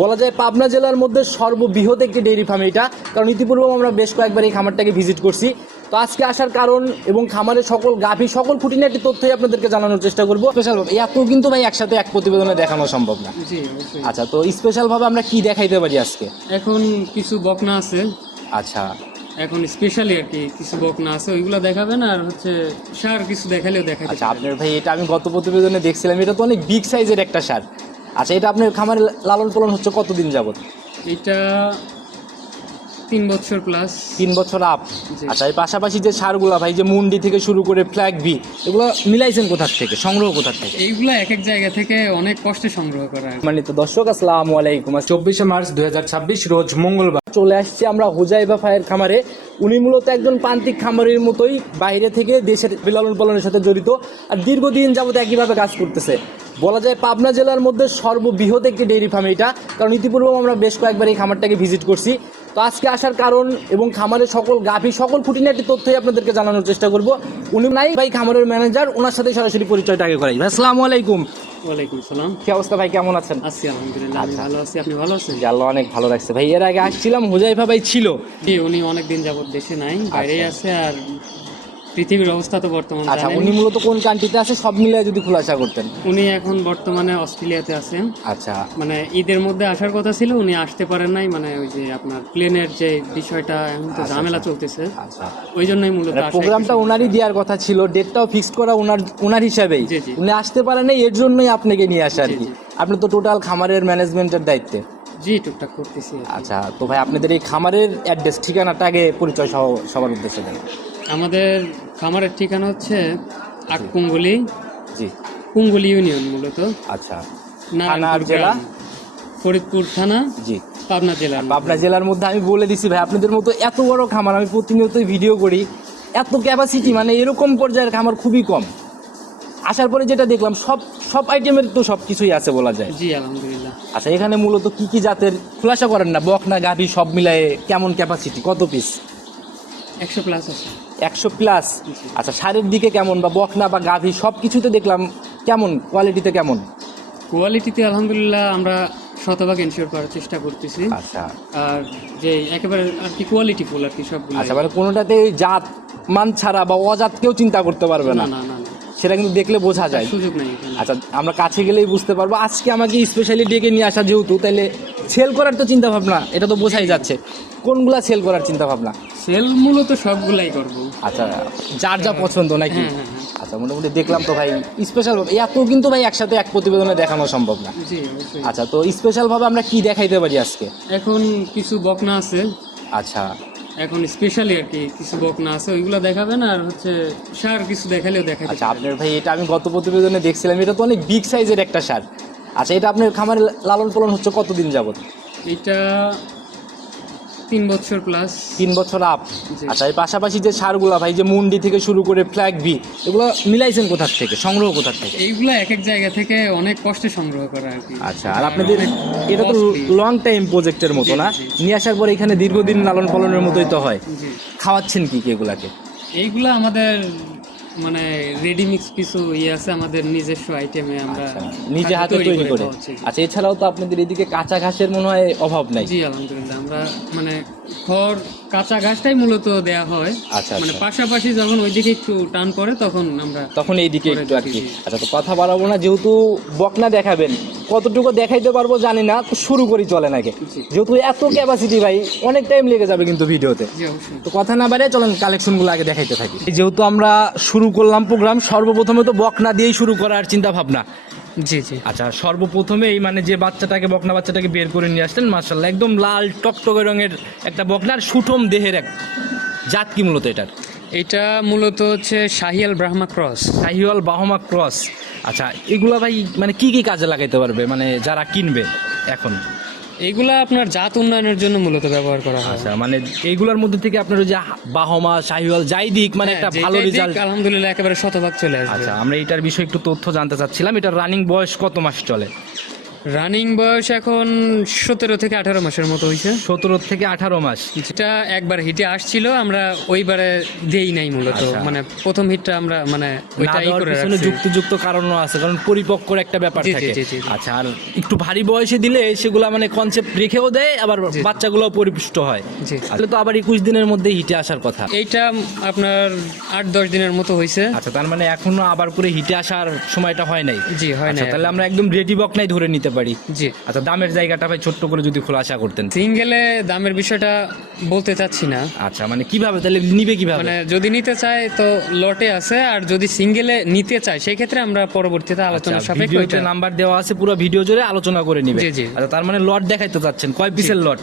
বলা যায় পাবনা জেলার মধ্যে সর্ববৃহৎ একটি ডেইরি ফার্ম এটা, কারণ ইতিপূর্বে আমরা বেশ কয়েকবার এই খামারটাকে ভিজিট করছি। তো আজকে আসার কারণ এবং খামারের সকল গাভী সকল খুঁটিনাটি তথ্যই আপনাদেরকে জানানোর চেষ্টা করবো। স্পেশাল ভাবে এত কিন্তু ভাই একসাথে এক প্রতিবেদনে দেখানো সম্ভব না। জি অবশ্যই। আচ্ছা, তো স্পেশাল ভাবে আমরা কি দেখাইতে পারি আজকে? এখন কিছু বকনা আছে, আচ্ছা এখন স্পেশালি আর কি কিছু বকনা আছে, ওইগুলো দেখাবেন। আর হচ্ছে সার কিছু দেখালেও দেখাইতে আচ্ছা, পারেন। আপনার ভাই এটা আমি গত প্রতিবেদনে দেখছিলাম, এটা তো অনেক বিগ সাইজের একটা সার। আচ্ছা, এটা আপনার খামারে লালন পালন হচ্ছে কতদিন যাবত? এটা 3 বছর প্লাস। 3 বছর আপ। জি। আচ্ছা, এর পাশাপাশি যে সারগুলা ভাই, যে মুন্ডি থেকে শুরু করে ফ্ল্যাগ বি, এগুলো মিলাইছেন কোথা থেকে, সংগ্রহ কোথা থেকে? এইগুলা এক এক জায়গা থেকে অনেক কষ্টে সংগ্রহ করা হয়। সম্মানিত দর্শক, আসসালামু আলাইকুম। 24 মার্চ 2026 রোজ মঙ্গলবার চলে আসছি আমরা হুজাইবা ভাইয়ের খামারে। উনি মূলত একজন প্রান্তিক খামারের মতোই বাইরে থেকে দেশের লালন পালনের সাথে জড়িত, আর দীর্ঘদিন যাবত একইভাবে কাজ করতেছে। বলা যায় পাবনা জেলার মধ্যে সর্ববৃহৎ একটি ডেইরি ফার্ম এটা, কারণ ইতিপূর্বে আমরা বেশ কয়েকবার এই খামারটাকে ভিজিট করছি। তো আজকে আসার কারণ এবং খামারের সকল গাভী সকল খুঁটিনাটি তথ্যই আপনাদেরকে জানানোর চেষ্টা করব। উনি নাই ভাই খামারের ম্যানেজার, ওনার সাথে সরাসরি পরিচয়টা আগে করাই। ভাই আসসালামু আলাইকুম। ওয়ালাইকুম সালাম। কি অবস্থা ভাই, কেমন আছেন? আছি আলহামদুলিল্লাহ, আমি আচ্ছা। ভালো আছি। আপনি ভালো আছেন? জি, আল্লাহ অনেক ভালো রাখছে ভাই। এর আগে আসছিলাম, হুজাইফা ভাই ছিল। জি, উনি অনেকদিন যাবত দেশে নাই, বাইরেই আছে। আর পৃথিবীর অবস্থা তো বর্তমানে আচ্ছা, জানেনই। উনি মূলত কোন কান্ট্রিতে আছে সব মিলিয়ে যদি খুলাসা করতেন। উনি এখন বর্তমানে অস্ট্রেলিয়াতে আছেন। আচ্ছা মানে ঈদের মধ্যে আসার কথা ছিল, উনি আসতে পারেন নাই। মানে ওই যে আপনার প্লেনের যে বিষয়টা, এখন তো ঝামেলা চলতেছে, আচ্ছা, ওই জন্যই মূলত আসা প্রোগ্রামটা একটু ওনারই দেওয়ার কথা ছিল, ডেটটাও ফিক্স করা ওনার হিসাবেই। জি, জি। উনি আসতে পারেন নাই, এর জন্যই আপনাকে নিয়ে আসা আর জি, কি। জি। আপনি তো টোটাল খামারের ম্যানেজমেন্টের দায়িত্বে। জি টুকটাক করতেছি আর কি। আচ্ছা, তো ভাই আপনাদের এই খামারের অ্যাড্রেস ঠিকানাটা আগে পরিচয় সহ সবার উদ্দেশ্যে দেন। আমাদের খামারের ঠিকানা হচ্ছে আকপুঙ্গুলি, জি। পুঙ্গুলি ইউনিয়ন মূলত। আচ্ছা, নারায়ণপুর জেলা? গ্রাম, ফরিদপুর থানা, জি। পাবনা জেলা। পাবনা জেলার মধ্যে আমি বলে দিছি ভাই, আপনাদের মতো এত বড় খামার আমি প্রতিনিয়তই ভিডিও করি, এত ক্যাপাসিটি মানে এরকম পর্যায়ের খামার খুবই কম। আসার পরে যেটা দেখলাম সব আইটেমের তো সব কিছুই আছে বলা যায়। জি আলহামদুলিল্লাহ। আচ্ছা, এখানে মূলত কি কি জাতের খোলাসা করেন না, বকনা গাভী সব মিলায়ে কেমন ক্যাপাসিটি, কত পিস? 100 প্লাস আছে। 100 প্লাস। আচ্ছা, সারের দিকে কেমন, বা বকনা বা গাভী সব কিছুতে দেখলাম কেমন কোয়ালিটিতে কেমন? কোয়ালিটিতে আলহামদুলিল্লাহ আমরা শতভাগ এনশিওর করার চেষ্টা করতেছি। আচ্ছা আর যে একেবারে আর কি কোয়ালিটি ফুল আর কি সবগুলো। আচ্ছা, মানে কোনোটাতে জাত মান ছাড়া বা অজাত কেউ চিন্তা করতে পারবে না না, না না না, সেটা কিন্তু দেখলে বোঝা যায়। সুযোগ নেই এখানে। আচ্ছা, আমরা কাছে গেলেই বুঝতে পারবো। আজকে আমাকে স্পেশালি ডেকে নিয়ে আসা যেহেতু, তাইলে সেল করার তো চিন্তা ভাবনা, এটা তো বোঝাই যাচ্ছে। কোনগুলা সেল করার চিন্তা ভাবনা? সেল মূলত সবগুলাই করব। আচ্ছা, যার যা পছন্দ নাকি? হ্যাঁ, হ্যাঁ, হ্যাঁ। আচ্ছা, মোটামুটি দেখলাম তো ভাই স্পেশাল ভাবে এত কিন্তু ভাই একসাথে এক প্রতিবেদনে দেখানো সম্ভব না। জি অবশ্যই। আচ্ছা, তো স্পেশাল ভাবে আমরা কি দেখাইতে পারি আজকে? এখন কিছু বকনা আছে, আচ্ছা এখন স্পেশালি আর কি কিছু বকনা আছে, ওইগুলো দেখাবেন। আর হচ্ছে সার কিছু দেখালেও দেখাইতে আচ্ছা, পারেন। আপনার ভাই এটা আমি গত প্রতিবেদনে দেখছিলাম, এটা তো অনেক বিগ সাইজের একটা সার। আচ্ছা, এটা আপনার খামারে লালন পালন হচ্ছে কতদিন যাবত? এটা 3 বছর প্লাস। 3 বছর আপ। জি। আচ্ছা, এর পাশাপাশি যে সারগুলা ভাই, যে মুন্ডি থেকে শুরু করে ফ্ল্যাগ বি, এগুলো মিলাইছেন কোথা থেকে, সংগ্রহ কোথা থেকে? এইগুলা এক এক জায়গা থেকে অনেক কষ্টে সংগ্রহ করা আর কি। আচ্ছা, আর আপনাদের অনেক এটা তো costly। লং টাইম প্রজেক্টের মতো জি, না? জি। নিয়ে আসার পরে এখানে দীর্ঘদিন লালন পালনের মতোই তো হয়। জি, খাওয়াচ্ছেন কি কি এগুলাকে? এইগুলা আমাদের মানে রেডি মিক্স কিছু ইয়ে আছে, আমাদের নিজস্ব আইটেমে আমরা আচ্ছা, নিজে হাতে তৈরি করে। খাওয়াচ্ছি। আচ্ছা, এছাড়াও তো আপনাদের এদিকে কাঁচা ঘাসের মনে হয় অভাব নাই। জি আলহামদুলিল্লাহ, আমরা মানে খড় কাঁচা ঘাসটাই মূলত দেয়া হয়। আচ্ছা, মানে আচ্ছা। পাশাপাশি যখন ওইদিকে একটু টান পড়ে তখন আমরা তখন এইদিকে করে একটু আর কি। দিচ্ছি। আচ্ছা, তো কথা বাড়াবো না, যেহেতু বকনা দেখাবেন, কতটুকু দেখাইতে পারবো জানি না, তো শুরু করি চলে নাকি। জি। যেহেতু এত ক্যাপাসিটি ভাই, অনেক টাইম লেগে যাবে কিন্তু ভিডিওতে। জি অবশ্যই। তো কথা না বাড়ে চলেন কালেকশনগুলো আগে দেখাইতে থাকি। যেহেতু আমরা শুরু করলাম প্রোগ্রাম, সর্বপ্রথমে তো বকনা দিয়েই শুরু করার চিন্তা ভাবনা। জি জি। আচ্ছা, সর্বপ্রথমে এই মানে যে বাচ্চাটাকে, বকনা বাচ্চাটাকে বের করে নিয়ে আসলেন, মাশাআল্লাহ একদম লাল টকটকে রঙের একটা বকনার সুঠম দেহের এক জাত কি মূলত এটার? এটা মূলত হচ্ছে শাহিয়াল ব্রাহ্মা ক্রস। শাহিওয়াল বাহমা ক্রস। আচ্ছা, এগুলা ভাই মানে কি কি কাজে লাগাইতে পারবে, মানে যারা কিনবে এখন? এইগুলা আপনার জাত উন্নয়নের জন্য মূলত ব্যবহার করা হয়। আচ্ছা, মানে এইগুলার মধ্যে থেকে আপনার ওই যে বাহমা শাহিওয়াল যাই দিক, মানে একটা হ্যাঁ, ভালো যেটাই দিক, রেজাল্ট। আলহামদুলিল্লাহ একেবারে শতভাগ চলে আসবে। আচ্ছা, আমরা এটার বিষয়ে একটু তথ্য জানতে চাচ্ছিলাম, এটার রানিং বয়স কত মাস চলে? রানিং বয়স এখন 17 থেকে 18 মাসের মতো হয়েছে। 17 থেকে 18 মাস। যেটা একবার হিটে আসছিল, আমরা ওইবারে দেই নাই মূলত, আচ্ছা। মানে প্রথম হিটটা আমরা মানে না ওইটাই দেওয়ার করে পিছনে রাখছি। যুক্ত কারণও আছে, কারণ পরিপক্কর একটা ব্যাপার জি, জি, থাকে। জি, জি। আচ্ছা, আর একটু ভারী বয়সে দিলে সেগুলা মানে কনসেপ্ট রেখেও দেয়, আবার বাচ্চাগুলো পরিপুষ্ট হয়। জি। তাহলে তো আবার 21 দিনের মধ্যে হিটে আসার কথা। এইটা আপনার 8-10 দিনের মতো হয়েছে। আচ্ছা, তার মানে এখনো আবার করে হিটে আসার সময়টা হয় নাই। জি, হয় আচ্ছা, না। তাহলে আমরা একদম রেডি বকনাই ধরে নিতে পারি। জি। আচ্ছা, দামের জায়গাটা ভাই ছোট্ট করে যদি খোলাসা করতেন। সিঙ্গেলে দামের বিষয়টা বলতে চাচ্ছি না, আচ্ছা, মানে কিভাবে তাহলে নিবে কিভাবে? মানে যদি নিতে চায় তো লটে আছে, আর যদি সিঙ্গেলে নিতে চায় সেই ক্ষেত্রে আমরা পরবর্তীতে আলোচনা সাপেক্ষে ভিডিওতে ওইটা নাম্বার দেওয়া আছে, পুরো ভিডিও জুড়ে আলোচনা করে নিবে। জি, জি। আচ্ছা, তার মানে লট দেখাইতে চাচ্ছেন, কয় পিসের লট?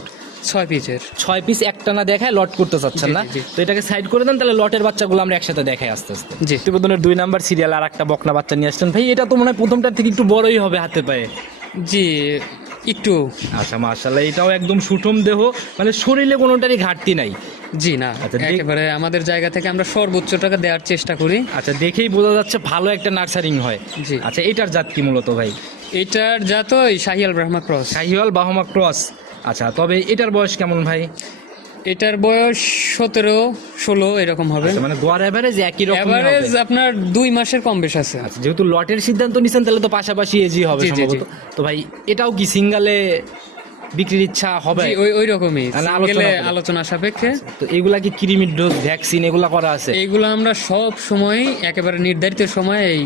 6 পিসের। 6 পিস একটানা দেখায় লট করতে চাচ্ছেন জি, না? জি, জি। তো এটাকে সাইড করে দেন, তাহলে লটের বাচ্চাগুলো আমরা একসাথে দেখাই আস্তে আস্তে। জি। প্রতিবেদনের 2 নাম্বার সিরিয়াল আর একটা বকনা বাচ্চা নিয়ে আসছেন ভাই। এটা তো মনে হয় প্রথমটার থেকে একটু বড়ই হবে হাতে পায়ে। জি, একটু। আচ্ছা, মাশাআল্লাহ, এটাও একদম সুঠম দেহ, মানে শরীরে কোনোটারই ঘাটতি নাই। জি না, আচ্ছা, একেবারে আমাদের জায়গা থেকে আমরা সর্বোচ্চ টাকা দেওয়ার চেষ্টা করি। আচ্ছা, দেখেই বোঝা যাচ্ছে ভালো একটা নার্সারিং হয়। জি। আচ্ছা, এটার জাত কি মূলত ভাই? এটার জাত ওই শাহিয়াল ব্রাহ্মা ক্রস। শাহিওয়াল বাহমা ক্রস। আচ্ছা, তবে এটার বয়স কেমন ভাই? এটার বয়স 17-16 এরকম হবে। আচ্ছা, মানে গড় এভারেজ একই রকম হবে। এভারেজ আপনার 2 মাসের কম বেশ আছে। আচ্ছা, যেহেতু লটের সিদ্ধান্ত নিছেন তাহলে তো পাশাপাশি এজি হবে জি, জি, জি। সম্ভবত। তো ভাই এটাও কি সিঙ্গালে বিক্রির ইচ্ছা হবে? জি, ওই রকমই মানে সিঙ্গেলে আলোচনা করে। আলোচনা সাপেক্ষে। তো এগুলা কি কৃমির ডোজ, ভ্যাকসিন এগুলা করা আছে? এইগুলো আমরা সব সময় একেবারে নির্ধারিত সময়ে এই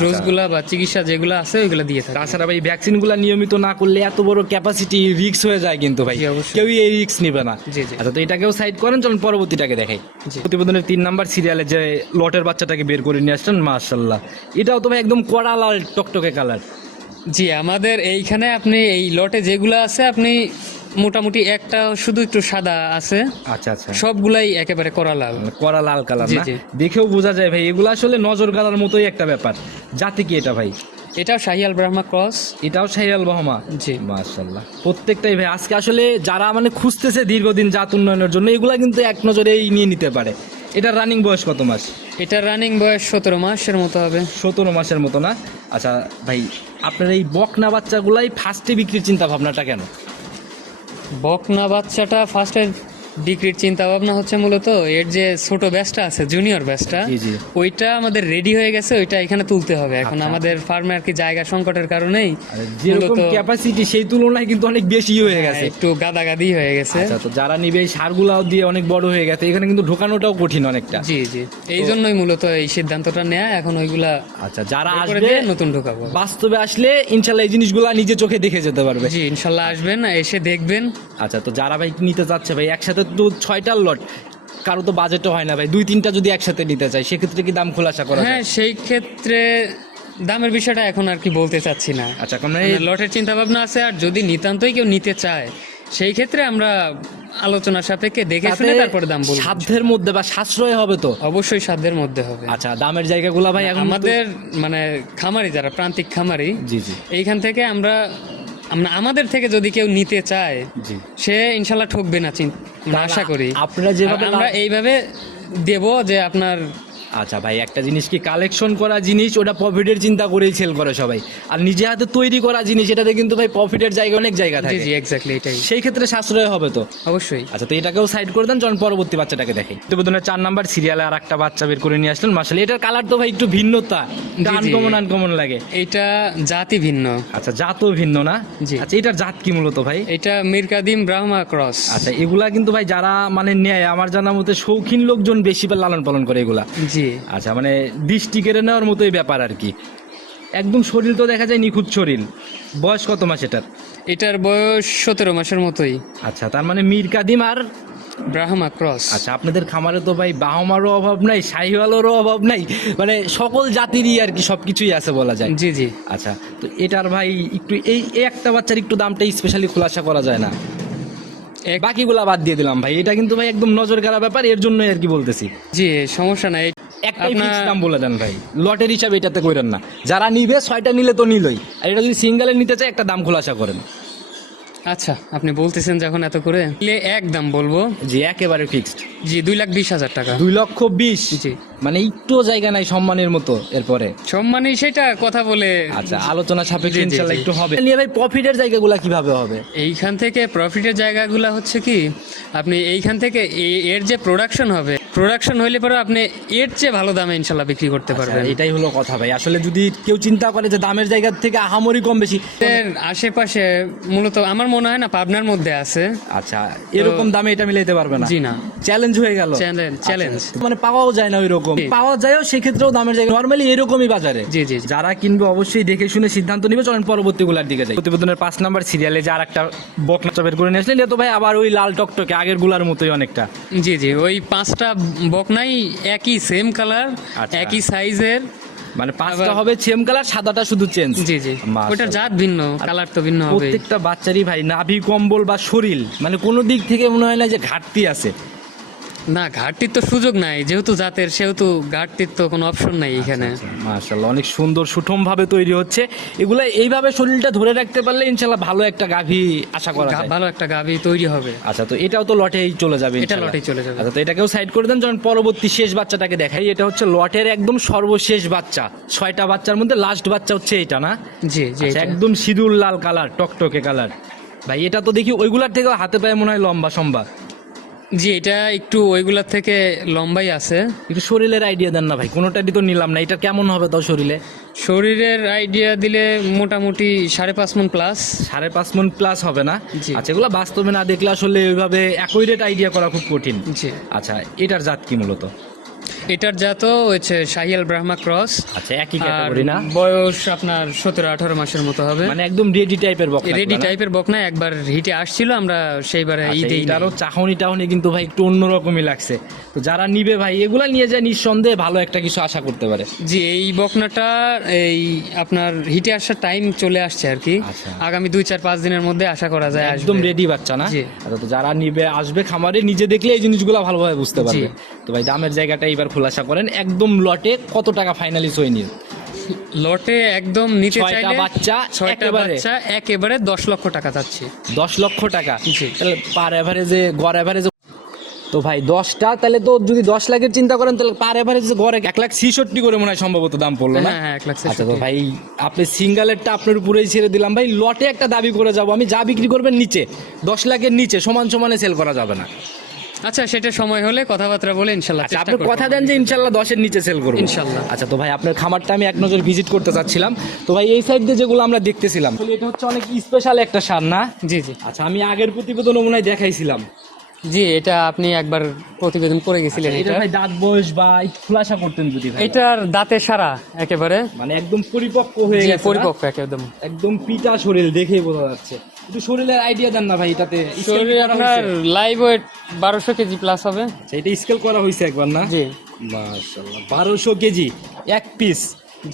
ডোজগুলা বা চিকিৎসা যেগুলো আছে ওইগুলো দিয়ে থাকি। তাছাড়া ভাই ভ্যাকসিনগুলা নিয়মিত না করলে এত বড় ক্যাপাসিটি রিস্ক হয়ে যায় কিন্তু ভাই, জি, অবশ্যই। কেউই এই রিস্ক নেবে না। জি, জি। আচ্ছা, তো এটাকেও সাইড করেন, চলুন পরবর্তীটাকে দেখাই। জি। প্রতিবেদনের 3 নাম্বার সিরিয়ালে যে লটের বাচ্চাটাকে বের করে নিয়ে আসছেন, মাশাআল্লাহ, এটাও তো ভাই একদম কড়া লাল টকটকে কালার। জি, আমাদের এইখানে আপনি এই লটে যেগুলো আছে আপনি মোটামুটি একটা শুধু একটু সাদা আছে, আচ্ছা আচ্ছা, সবগুলাই একেবারে করা লাল। মানে কড়া লাল কালার জি, না? জি। দেখেও বোঝা যায় ভাই এগুলো আসলে নজর কালার মতোই একটা ব্যাপার। জাতি কি এটা ভাই? এটাও শাহিয়াল ব্রাহ্মা ক্রস। এটাও শাহিয়াল বাহমা। জি। মাশাআল্লাহ, প্রত্যেকটাই ভাই আজকে আসলে যারা মানে খুঁজতেছে দীর্ঘদিন জাত উন্নয়নের জন্য এগুলা কিন্তু এক নজরেই নিয়ে নিতে পারে। এটার রানিং বয়স কত মাস? এটার রানিং বয়স 17 মাসের মতো হবে। 17 মাসের মতো না? আচ্ছা ভাই, আপনার এই বকনা বাচ্চাগুলাই ফার্স্টে বিক্রির চিন্তা ভাবনাটা কেন? বকনা বাচ্চাটা ফার্স্টে ডিক্রির চিন্তা ভাবনা হচ্ছে মূলত এর যে ছোট ব্যাচটা আছে, জুনিয়র ব্যাচটা, জি, জি। ওইটা আমাদের রেডি হয়ে গেছে, ওইটা এখানে তুলতে হবে এখন। আচ্ছা। আমাদের ফার্মে আর কি জায়গা সংকটের কারণেই আর যেরকম মূলত ক্যাপাসিটি সেই তুলনায় কিন্তু অনেক বেশি হয়ে গেছে। একটু গাদাগাদি হয়ে গেছে। আচ্ছা, তো যারা নিবে এই সারগুলাও দিয়ে অনেক বড় হয়ে গেছে, এখানে কিন্তু ঢোকানোটাও কঠিন অনেকটা। জি, জি, এই জন্যই মূলত এই সিদ্ধান্তটা নেয়া। এখন ওইগুলা আচ্ছা, যারা বের করে আসবে দিয়ে নতুন ঢোকাবো। বাস্তবে আসলে ইনশাল্লাহ এই জিনিসগুলা নিজে চোখে দেখে যেতে পারবে। জি, ইনশাল্লাহ আসবেন, এসে দেখবেন। আচ্ছা, তো যারা ভাই নিতে চাচ্ছে ভাই একসাথে তো 6টার লট, কারো তো বাজেটও হয় না ভাই, 2-3টা যদি একসাথে নিতে চাই সেক্ষেত্রে কি দাম খোলাসা করা হ্যাঁ, যায়? সেই ক্ষেত্রে দামের বিষয়টা এখন আর কি বলতে চাচ্ছি না। আচ্ছা, কারণ মানে লটের চিন্তা ভাবনা আছে, আর যদি নিতান্তই কেউ নিতে চায় সেই ক্ষেত্রে আমরা আলোচনা সাপেক্ষে দেখে শুনে তারপরে দাম বলবো। সাধ্যের মধ্যে বা সাশ্রয় হবে তো? অবশ্যই সাধ্যের মধ্যে হবে। আচ্ছা, দামের জায়গাগুলো ভাই এখন আমাদের মানে খামারি যারা প্রান্তিক খামারি, জি জি এইখান থেকে আমরা আমাদের থেকে যদি কেউ নিতে চায় জি, সে ইনশাল্লাহ ঠকবে না, আশা করি। আপনারা যেভাবে আর আমরা এইভাবে দেব যে আপনার আচ্ছা ভাই, একটা জিনিস কি কালেকশন করা জিনিস ওটা প্রফিটের চিন্তা করেই সেল করে সবাই, আর নিজে হাতে তৈরি করা জিনিস এটাতে কিন্তু ভাই প্রফিটের জায়গা অনেক জায়গা জি, থাকে। জি, এক্স্যাক্টলি এটাই। সেই ক্ষেত্রে সাশ্রয় হবে তো? অবশ্যই। আচ্ছা, তো এটাকেও সাইড করে দেন, যখন পরবর্তী বাচ্চাটাকে দেখে। প্রতিবেদনের 4 নাম্বার সিরিয়ালে আর একটা বাচ্চা বের করে নিয়ে আসলেন। মাশাআল্লাহ, এটার কালার তো ভাই একটু ভিন্নতা, জি, জি। আনকমন লাগে। এটা জাতি ভিন্ন। আচ্ছা, জাতও ভিন্ন না? জি। আচ্ছা, এটার জাত কি মূলত ভাই? এটা মিরকাদিম ব্রাহ্মা ক্রস। আচ্ছা, এগুলা কিন্তু ভাই যারা মানে নেয় আমার জানার মতে শৌখিন লোকজন বেশি লালন পালন করে এগুলা। জি। আচ্ছা, মানে দৃষ্টি কেড়ে নেওয়ার মতোই ব্যাপার আর কি। একদম শরীর তো দেখা যায় নিখুঁত শরীর। বয়স কত মাস এটার? এটার বয়স 17 মাসের মতোই। আচ্ছা, তার মানে মীর কাদিম আর ব্রাহ্মা ক্রস। আচ্ছা, আপনাদের খামারে তো ভাই বাহমারও অভাব নাই, শাহিওয়ালেরও অভাব নাই, মানে সকল জাতিরই আর কি সবকিছুই আছে বলা যায়। জি, জি। আচ্ছা, তো এটার ভাই একটু এই একটা বাচ্চার একটু দামটা স্পেশালি খোলাসা করা যায় না? বাকিগুলা বাদ দিয়ে দিলাম ভাই, এটা কিন্তু ভাই একদম নজর কাড়া ব্যাপার, এর জন্যই আর কি বলতেছি। জি, সমস্যা নাই। একটাই ফিক্স দাম বলে দেন ভাই, লটের হিসাবে এটাতে করেন না। যারা নিবে 6টা নিলে তো নিলই, আর এটা যদি সিঙ্গেলে নিতে চায় একটা দাম খোলাসা করেন। আচ্ছা, আপনি বলতেছেন যখন এত করে একদম বলবো, জি একেবারে ফিক্সড। জি 2,20,000 টাকা। 2,20,000, জি মানে একটু জায়গা নাই সম্মানের মতো এরপরে। সম্মানী সেটা কথা বলে। আচ্ছা, আলোচনা সাপেক্ষে জি, জি, ইনশাল্লাহ জি। একটু হবে। নিয়ে ভাই প্রফিটের জায়গাগুলো কিভাবে হবে? এইখান থেকে প্রফিটের জায়গাগুলো হচ্ছে কি, আপনি এইখান থেকে এর যে প্রোডাকশন হইলে পরে আপনি এর চেয়ে ভালো দামে ইনশাল্লাহ বিক্রি করতে পারবেন। আচ্ছা, এটাই হলো কথা ভাই। আসলে যদি কেউ চিন্তা করে যে দামের জায়গা থেকে আহামরি কম বেশি, এর আশেপাশে মূলত আমার মনে হয় না পাবনার মধ্যে আছে। আচ্ছা এরকম দামে এটা মিলাইতে পারবে না। জি না, চ্যালেঞ্জ হয়ে গেল। চ্যালেঞ্জ মানে পাওয়াও যায় না ওই রকম, জি। পাওয়া যায়ও সেক্ষেত্রেও দামের জায়গা নরমালি এরকমই বাজারে। জি জি জি। যারা কিনবে অবশ্যই দেখে শুনে সিদ্ধান্ত নিবে। চলেন পরবর্তীগুলোর দিকে যাই। প্রতিবেদনের 5 নাম্বার সিরিয়ালে যে আরেকটা বকনা বের করে নিয়ে আসলেন, এটা তো ভাই আবার ওই লাল টকটকে আগের গুলার মতোই অনেকটা। জি জি, ওই 5টা বকনাই একই সেম কালার, আচ্ছা। একই সাইজের। মানে 5টা হবে সেম কালার, সাদাটা শুধু চেঞ্জ। জি জি, ওটার জাত ভিন্ন, কালার তো ভিন্ন হবে। প্রত্যেকটা বাচ্চারই ভাই নাভি কম্বল বা শরীর মানে কোনো দিক থেকে মনে হয় না যে ঘাটতি আছে। না, ঘাটতির তো সুযোগ নাই, যেহেতু জাতের সেহেতু ঘাটতির তো কোনো অপশন নাই এখানে। মাশাআল্লাহ, অনেক সুন্দর সুঠম ভাবে তৈরি হচ্ছে এগুলা। এইভাবে শরীরটা ধরে রাখতে পারলে ইনশাআল্লাহ ভালো একটা গাভী আশা করা যায়। ভালো একটা গাভী তৈরি হবে। আচ্ছা, তো এটাও তো লটেই চলে যাবে এটা ইনশাআল্লাহ। লটেই চলে যাবে। আচ্ছা, তো এটাকেও সাইড করে দেন। যখন পরবর্তী শেষ বাচ্চাটাকে দেখাই, এটা হচ্ছে লটের একদম সর্বশেষ বাচ্চা। 6টা বাচ্চার মধ্যে লাস্ট বাচ্চা হচ্ছে এটা না? জি জি, আচ্ছা, এটা। একদম সিঁদুর লাল কালার, টকটকে কালার। ভাই এটা তো দেখি ওইগুলার থেকেও হাতে পায়ে মনে হয় লম্বা সম্বা। জি, এটা একটু ওইগুলার থেকে লম্বাই আছে। একটু শরীরের আইডিয়া দেন না ভাই, কোনোটারই তো নিলাম না। এটা কেমন হবে তাও শরীরে? শরীরের আইডিয়া দিলে মোটামুটি 5.5 মণ প্লাস। 5.5 মণ প্লাস হবে না? জি। আচ্ছা, এগুলো বাস্তবে না দেখলে আসলে ওইভাবে অ্যাকুরেট আইডিয়া করা খুব কঠিন। জি, আচ্ছা, এটার জাত কি মূলত? এটার জাত হচ্ছে শাহিয়াল ব্রাহ্মা ক্রস। আচ্ছা, একই ক্যাটাগরি না? বয়স আপনার 17-18 মাসের মতো হবে। মানে একদম রেডি টাইপের বকনা। রেডি টাইপের বকনা, একবার হিটে আসছিল, আমরা সেইবারে ঈদেই এটারও চাহনি টাহনি কিন্তু ভাই একটু অন্যরকমই লাগছে। তো যারা নিবে ভাই এগুলা নিয়ে যায় নিঃসন্দেহে ভালো একটা কিছু আশা করতে পারে। জি, এই বকনাটা এই আপনার হিটে আসার টাইম চলে আসছে আর কি। আচ্ছা। আগামী 2-4-5 দিনের মধ্যে আশা করা যায় একদম আসবে। রেডি বাচ্চা না? জি। আচ্ছা, তো যারা নিবে আসবে খামারে, নিজে দেখলে এই জিনিসগুলো ভালোভাবে বুঝতে পারবে। জি। তো ভাই দামের জায়গাটা এবার খোলাসা করেন। একদম লটে কত টাকা ফাইনালি সই নিয়ে? লটে একদম নিতে 6টা চাইলে বাচ্চা 6টা একেবারে? বাচ্চা একেবারে 10 লক্ষ টাকা যাচ্ছে। 10 লক্ষ টাকা? জি। তাহলে পার এভারেজে, গড় এভারেজে তো ভাই 10টা, তাহলে তো যদি 10 লাখের চিন্তা করেন তাহলে পার এভারেজে গড়ে 1,66,000 করে মনে হয় সম্ভবত দাম পড়লো না? হ্যাঁ, 1,66,000। আচ্ছা, তো ভাই আপনি সিঙ্গেলেরটা আপনার উপরেই ছেড়ে দিলাম ভাই। লটে একটা দাবি করে যাব আমি, যা বিক্রি করবেন নিচে 10 লাখের নিচে সমান সমানে সেল করা যাবে না? আচ্ছা, সেটা সময় হলে কথাবার্তা বলে ইনশাল্লাহ আচ্ছা, চেষ্টা আপনি করব। কথা দেন যে ইনশাল্লাহ 10-এর নিচে সেল করবো ইনশাল্লাহ। আচ্ছা, তো ভাই আপনার খামারটা আমি এক নজর ভিজিট করতে চাচ্ছিলাম। তো ভাই এই সাইড দিয়ে যেগুলো আমরা দেখতেছিলাম, আসলে এটা হচ্ছে অনেক স্পেশাল একটা সার না? জি জি আচ্ছা, আমি আগের প্রতিবেদনে মনে হয় দেখাইছিলাম। জি, এটা আপনি একবার প্রতিবেদন করে গেছিলেন। এটা ভাই দাঁত বয়স বা একটু খুলাসা করতেন যদি ভাই। এটার দাঁতে সারা একেবারে। মানে একদম পরিপক্ক হয়ে জি, গেছে না? পরিপক্ক একদম। একদম পিটা শরীর দেখেই বোঝা যাচ্ছে। একটু শরীরের আইডিয়া দেন না ভাই, এটাতে শরীরে আপনার লাইভ ওয়েট 1200 কেজি প্লাস হবে। আচ্ছা, এটা স্কেল করা হয়েছে একবার না? জি মাশাআল্লাহ, 1200 কেজি এক পিস।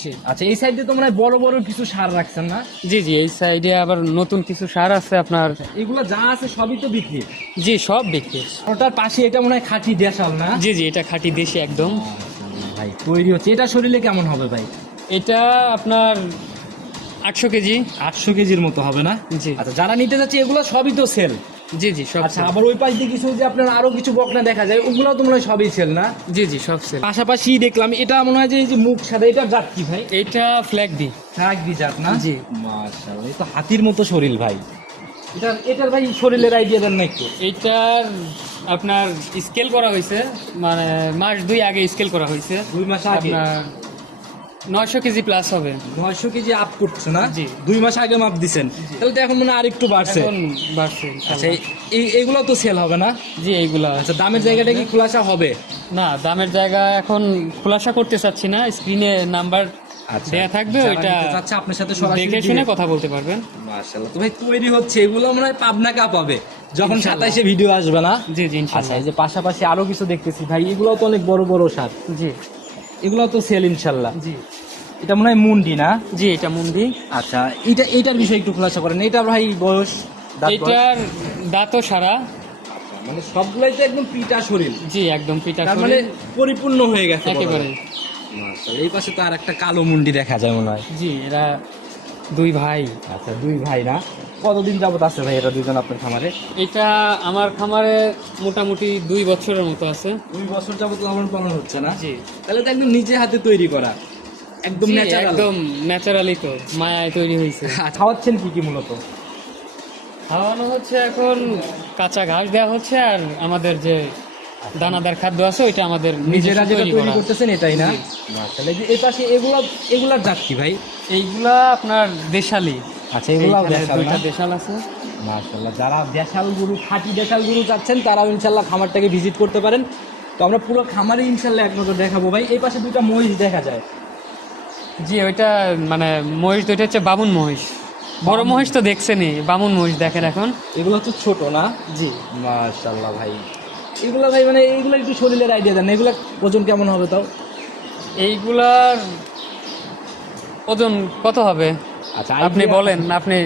জি আচ্ছা, এই সাইডে তো মানে বড় বড় কিছু সার রাখছেন না? জি জি, এই সাইডে আবার নতুন কিছু সার আছে আপনার। এগুলো যা আছে সবই তো বিক্রি? জি, সব বিক্রি। ওটার পাশে এটা মনে হয় খাঁটি দেশাল না? জি জি, এটা খাঁটি দেশি একদম। ভাই তৈরি হচ্ছে, এটা শরীরে কেমন হবে ভাই? এটা আপনার 800 কেজি। 800 কেজির মতো হবে না? জি আচ্ছা, যারা নিতে যাচ্ছে এগুলো সবই তো সেল? জি জি, সব আচ্ছা, sell। আবার ওই পাশ দিয়ে কিছু যে আপনার আরো কিছু বকনা দেখা যায়, ওগুলো তো মনে হয় সবই সেল না? জি জি, সব সেল। পাশাপাশি দেখলাম এটা মনে হয় যে এই যে মুখ সাদা, এটা জাত কি ভাই? এটা ফ্ল্যাগ দি। থাকবি জাত না? জি। মাশাআল্লাহ, এই তো হাতির মতো শরীর ভাই। এটার ভাই শরীরের আইডিয়া দেন না একটু? এইটার আপনার স্কেল করা হয়েছে, মানে মাস 2 আগে স্কেল করা হয়েছে। 2 মাস আগে? আপনার 900 কেজি প্লাস হবে। 900 কেজি আপ করছে না? জি। 2 মাস আগে মাপ দিছেন, তাহলে তো এখন মনে হয় আরেকটু বাড়ছে। এখন বাড়ছে। আচ্ছা, এইগুলো তো সেল হবে না? জি, এইগুলা। আচ্ছা, দামের জায়গাটা কি খোলাসা হবে? না, দামের জায়গা এখন খোলাসা করতে চাচ্ছি না, স্ক্রিনে নাম্বার দেয়া থাকবে, যারা ওইটা নিতে চাচ্ছে আপনার সাথে সরাসরি দেখে শুনে কথা বলতে পারবেন। মাশাআল্লাহ, তো ভাই তৈরি হচ্ছে এগুলো মনে হয় পাবনা কাপ হবে যখন ইনশাআল্লাহ। 27-এ ভিডিও আসবে না? জি জি, আচ্ছা, ইনশাআল্লাহ। এই যে পাশাপাশি আরো কিছু দেখতেছি ভাই, এগুলো তো অনেক বড় বড় সার, জি এগুলো তো সেল ইনশাআল্লাহ। জি এটা মনে হয় মুন্ডি না? জি, এটা মুন্ডি। আচ্ছা, এইটার বিষয়ে একটু খোলাসা করেন। এটা ভাই বয়স, দাঁত বয়স? এটার দাঁতও সারা। মানে সবগুলাই তো একদম পিটা শরীর, জি, একদম পিটা তার মানে শরীর পরিপূর্ণ হয়ে গেছে একেবারে। মাশাআল্লাহ। এই পাশে তো আর একটা কালো মুন্ডি দেখা যায় মনে হয়। জি, এরা দুই ভাই। আচ্ছা, দুই ভাই না? কতদিন যাবত আছে ভাই এটা দুইজন আপনার খামারে? এটা আমার খামারে মোটামুটি 2 বছরের মতো আছে। 2 বছর যাবত লালন পালন হচ্ছে না? জি। তাহলে তো একদম নিজে হাতে তৈরি করা, একদম জি, ন্যাচারাল। একদম ন্যাচারালি তো মায়ায় তৈরি হয়েছে। খাওয়াচ্ছেন কি কি মূলত? খাওয়ানো হচ্ছে এখন কাঁচা ঘাস দেওয়া হচ্ছে, আর আমাদের যে দানাদার খাদ্য আছে ওইটা আমাদের নিজেরা নিজস্ব যেটা তৈরি করা। করতেছেন এটাই না? তাহলে যে এই পাশে এগুলার জাত কি ভাই? এইগুলা আপনার দেশালি। আচ্ছা, এগুলাও এইখানে দেশাল দুইটা না? দেশাল আছে। মাশাআল্লাহ, যারা দেশাল গরু, খাঁটি দেশাল গরু চাচ্ছেন তারাও ইনশাল্লাহ খামারটাকে ভিজিট করতে পারেন। তো আমরা পুরো খামারে ইনশাল্লাহ এক নজর দেখাবো ভাই। এই পাশে দুইটা মহিষ দেখা যায়। জি, ওইটা মানে মহিষ দুইটা হচ্ছে বামুন মহিষ। বড় মহিষ তো দেখছেনই, বামুন মহিষ দেখেন এখন। এগুলো হচ্ছে ছোট না? জি। মাশাআল্লাহ ভাই, এগুলা ভাই মানে এইগুলো একটু শরীরের আইডিয়া দেন, এগুলা ওজন কেমন হবে তাও? এইগুলার ওজন কত হবে আচ্ছা, আপনি idea- বলেন, আপনি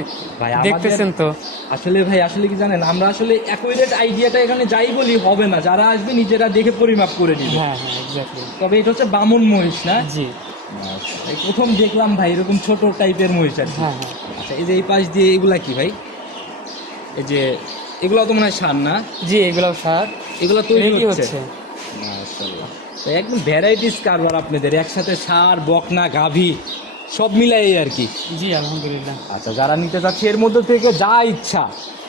ভাই আমাদের- দেখতেছেন তো। আসলে কি জানেন, আমরা আসলে অ্যাকুরেট আইডিয়াটা এখানে যাই বলি হবে না, যারা আসবে নিজেরা দেখে পরিমাপ করে নিবে। হ্যাঁ হ্যাঁ, এক্স্যাক্টলি। তবে এটা হচ্ছে বামন মহিষ না? জি। এই প্রথম দেখলাম ভাই এরকম ছোট টাইপের মহিষ আর কি। হ্যাঁ হ্যাঁ। আচ্ছা, এই যে এই পাশ দিয়ে এগুলা কি ভাই? এই যে এগুলো তো মনে হয় সার না? জি, এগুলাও সার এগুলো তৈরি রেডি হচ্ছে? হচ্ছে। মাশাআল্লাহ, তো একদম ভ্যারাইটিস কারবার আপনাদের, একসাথে সার, বকনা, গাভী সব মিলাই আর কি। জি, আলহামদুলিল্লাহ। আচ্ছা, যারা নিতে চাচ্ছে এর মধ্যে থেকে যা ইচ্ছা,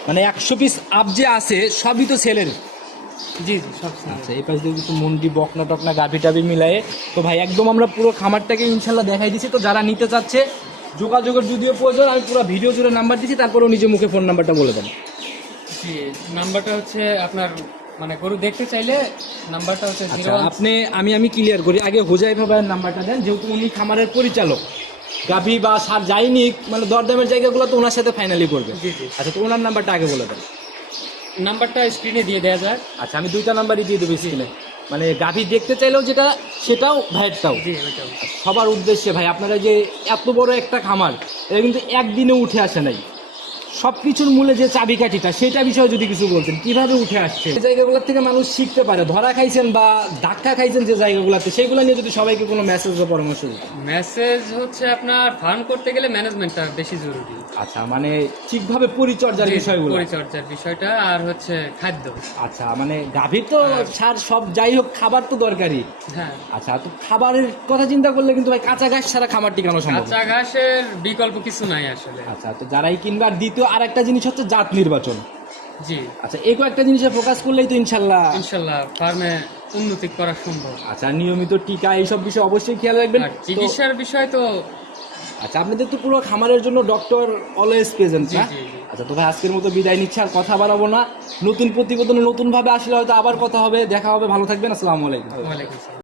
মানে 100 পিস আপ যে আছে সবই তো সেলের। জি জি, সব সার। আচ্ছা, এই পাশ দিয়ে কিছু মন্ডি, বকনা টকনা, গাভী টাভি মিলায়ে তো ভাই একদম আমরা পুরো খামারটাকে ইনশাল্লাহ দেখাই দিচ্ছি। তো যারা নিতে চাচ্ছে যোগাযোগের যদিও প্রয়োজন, আমি পুরো ভিডিও জুড়ে নাম্বার দিচ্ছি, তারপরেও নিজে মুখে ফোন নাম্বারটা বলে দেন। জি, নাম্বারটা হচ্ছে আপনার মানে গরু দেখতে চাইলে নাম্বারটা হচ্ছে আচ্ছা, 01। আমি ক্লিয়ার করি, আগে হুজাইফা ভাইয়ের নাম্বারটা দেন, যেহেতু উনি খামারের পরিচালক। গাভী বা সার যাইনি মানে দরদামের জায়গাগুলো তো ওনার সাথে ফাইনালি করবে। জি জি, আচ্ছা, তো ওনার নাম্বারটা আগে বলে দেন। নাম্বারটা স্ক্রিনে দিয়ে দেওয়া যাক। আচ্ছা, আমি দুইটা নাম্বারই দিয়ে দেবো স্ক্রিনে, মানে গাভী দেখতে চাইলেও যেটা সেটাও ভাইয়েরটাও। জি, ওইটাও। সবার উদ্দেশ্যে ভাই, আপনারা যে এত বড় একটা খামার, এটা কিন্তু একদিনে উঠে আসে নাই। সব কিছুর মূলে যে চাবিকাঠিটা, সেটা বিষয়ে যদি কিছু বলতেন, কিভাবে উঠে আসছে এই জায়গাগুলোর থেকে মানুষ শিখতে পারে, ধরা খাইছেন বা ধাক্কা খাইছেন যে জায়গাগুলোতে, সেগুলো নিয়ে যদি সবাইকে কোনো মেসেজ বা পরামর্শ দিতেন। মেসেজ হচ্ছে আপনার ফার্ম করতে গেলে ম্যানেজমেন্টটা বেশি জরুরি। আচ্ছা, মানে ঠিকভাবে পরিচর্যার জি, বিষয়গুলো। পরিচর্যার বিষয়টা, আর হচ্ছে খাদ্য। আচ্ছা, মানে গাভীর তো সার সব যাই হোক, খাবার তো দরকারি। হ্যাঁ, আচ্ছা, তো খাবারের কথা চিন্তা করলে কিন্তু ভাই কাঁচা ঘাস ছাড়া খাবার টিকানো সম্ভব না। কাঁচা ঘাসের বিকল্প কিছু নাই আসলে। আচ্ছা, তো যারাই কিনবে, আর দ্বিতীয় আর একটা জিনিস হচ্ছে জাত নির্বাচন। জি, আচ্ছা, এই কয়েকটা জিনিসে ফোকাস করলেই তো ইনশাল্লাহ। ইনশাল্লাহ ফার্মে উন্নতি করা সম্ভব। আচ্ছা, নিয়মিত টিকা এইসব বিষয়ে অবশ্যই খেয়াল রাখবেন। আর চিকিৎসার বিষয় তো আচ্ছা, আপনাদের তো পুরো খামারের জন্য ডক্টর অলওয়েজ প্রেজেন্ট জি না? জি জি। আচ্ছা, তো ভাই আজকের মতো বিদায় নিচ্ছে, আর কথা বাড়াবো না। নতুন প্রতিবেদনে নতুন ভাবে আসলে হয়তো আবার কথা হবে, দেখা হবে। ভালো থাকবেন, আসসালামু আলাইকুম। ওয়ালাইকুম আসসালাম।